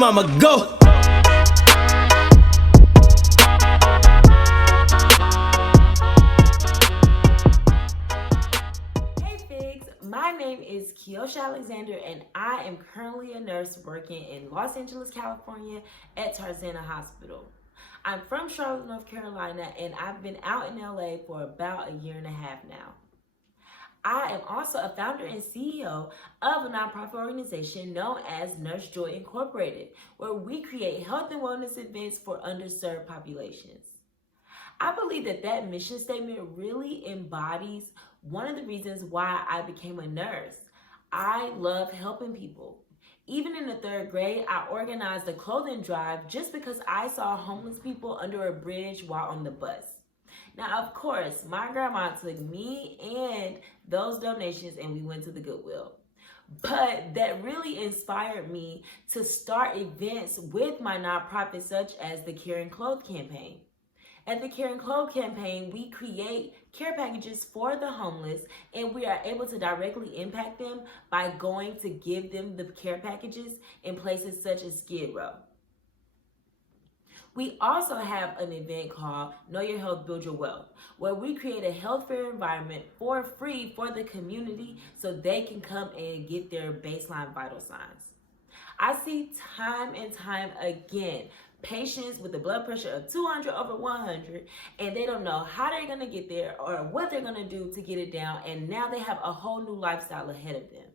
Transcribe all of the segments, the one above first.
mama, go. Hey Figs, my name is Keiosha Alexander and I am currently a nurse working in Los Angeles, California at Tarzana Hospital. I'm from Charlotte, North Carolina, and I've been out in LA for about a year and a half now. I am also a founder and CEO of a nonprofit organization known as Joyy Incorporated, where we create health and wellness events for underserved populations. I believe that mission statement really embodies one of the reasons why I became a nurse. I love helping people. Even in the third grade, I organized a clothing drive just because I saw homeless people under a bridge while on the bus. Now, of course, my grandma took me and those donations and we went to the Goodwill. But that really inspired me to start events with my nonprofit, such as the Care and Clothe campaign. At the Care and Clothe campaign, we create care packages for the homeless, and we are able to directly impact them by going to give them the care packages in places such as Skid Row. We also have an event called Know Your Health, Build Your Wealth, where we create a health fair environment for free for the community so they can come and get their baseline vital signs. I see time and time again patients with a blood pressure of 200 over 100, and they don't know how they're going to get there or what they're going to do to get it down, and now they have a whole new lifestyle ahead of them.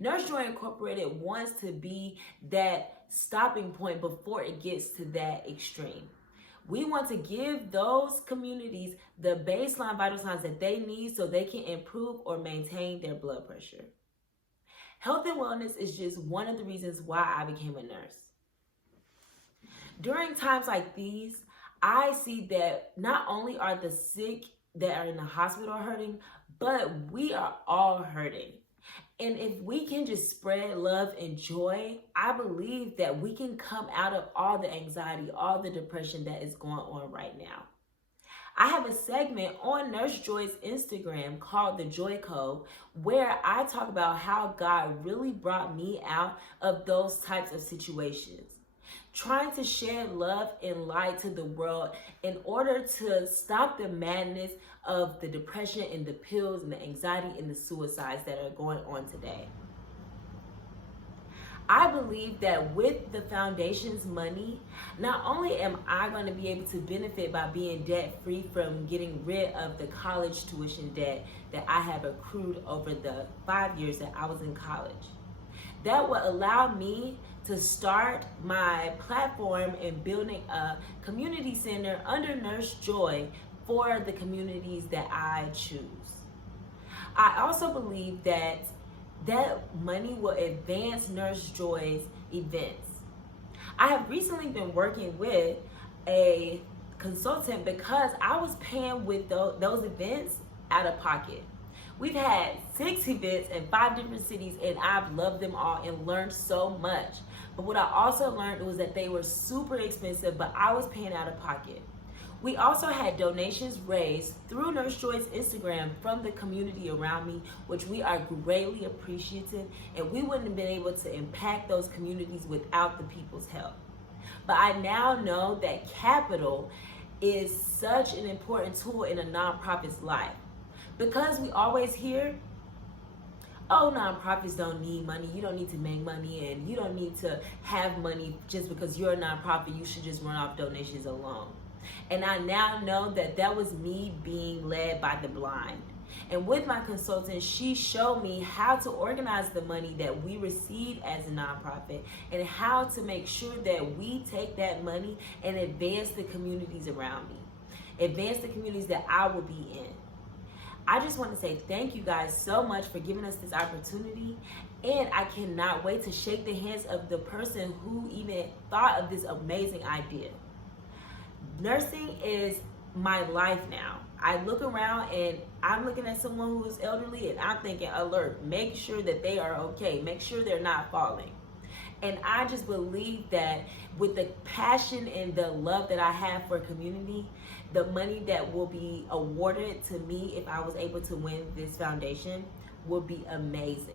Joyy Incorporated wants to be that stopping point before it gets to that extreme. We want to give those communities the baseline vital signs that they need so they can improve or maintain their blood pressure. Health and wellness is just one of the reasons why I became a nurse. During times like these, I see that not only are the sick that are in the hospital hurting, but we are all hurting. And if we can just spread love and joy, I believe that we can come out of all the anxiety, all the depression that is going on right now. I have a segment on Nurse Joy's Instagram called the Joy Code, where I talk about how God really brought me out of those types of situations. Trying to shed love and light to the world in order to stop the madness of the depression and the pills and the anxiety and the suicides that are going on today. I believe that with the foundation's money, not only am I going to be able to benefit by being debt-free from getting rid of the college tuition debt that I have accrued over the 5 years that I was in college. That will allow me to start my platform in building a community center under Nurse Joyy for the communities that I choose. I also believe that money will advance Nurse Joyy's events. I have recently been working with a consultant because I was paying with those events out of pocket. We've had 6 events in 5 different cities, and I've loved them all and learned so much. But what I also learned was that they were super expensive, but I was paying out of pocket. We also had donations raised through Nurse Joy's Instagram from the community around me, which we are greatly appreciative, and we wouldn't have been able to impact those communities without the people's help. But I now know that capital is such an important tool in a nonprofit's life. Because we always hear, oh, nonprofits don't need money, you don't need to make money, and you don't need to have money just because you're a nonprofit, you should just run off donations alone. And I now know that was me being led by the blind. And with my consultant, she showed me how to organize the money that we receive as a nonprofit and how to make sure that we take that money and advance the communities around me, advance the communities that I will be in. I just want to say thank you guys so much for giving us this opportunity, and I cannot wait to shake the hands of the person who even thought of this amazing idea. Nursing is my life now. I look around and I'm looking at someone who is elderly and I'm thinking alert, make sure that they are okay, make sure they're not falling. And I just believe that with the passion and the love that I have for community, the money that will be awarded to me if I was able to win this foundation will be amazing.